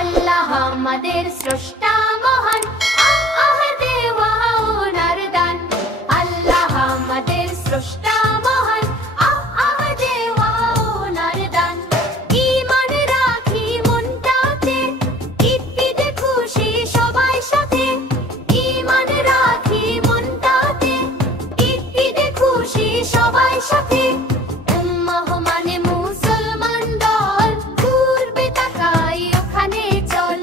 আল্লাহ আমাদের স্রষ্টা মহান, আহাদে ওয়াহাউনার দান। আল্লাহ আমাদের স্রষ্টা মহান, আহাদে ওয়াহাউনার দান। ঈমান রাখি মনটাতে, ঈদ ঈদে খুশি সবাই সাথে। ঈমান রাখি মনটাতে, ঈদ ঈদে খুশি সবাই সাথে। উম্মাহ মানে মুসলমান দল, ঘুরবে তাকাই ওখানে চল।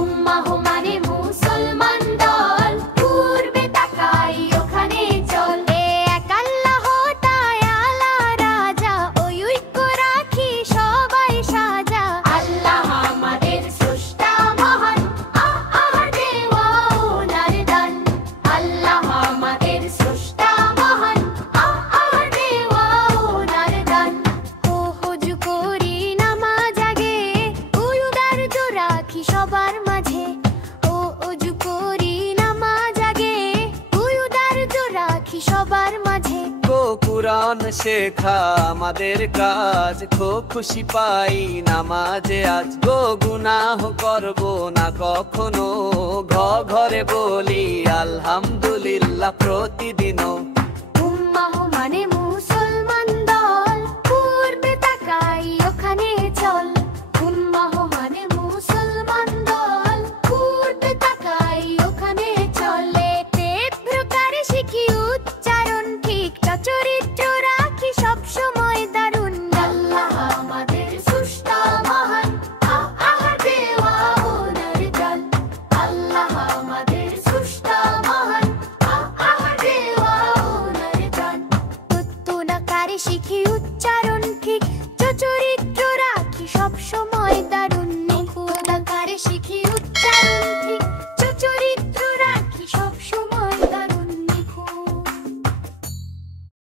উম্মাহ মানে মুসলমান দল, ঘুরবে তাকাই ওখানে চল। এক আল্লাহ তাআলা রাজা, ওই ঐক্য রাখি সবাই সাজা। আল্লাহ আমাদের স্রষ্টা মহান, আহাদে ওয়াহাউনার দান। আল্লাহ আমাদের স্রষ্টা মহান, আহাদে ওয়াহাউনার দান। ও হুজু করি নামাজ আগে, ওই উদারত রাখি সবার মাঝে। ও উজু করি নামাজ আগে, ওই উদারত রাখি সবার মাঝে। গো কুরআন শেখা আমাদের কাজ, খুব খুশি পাই নামাজে আজ। গো গুনাহ করব না কখনো, ঘরে বলি আলহামদুলিল্লাহ প্রতিদিনও। উম্মাহ মানে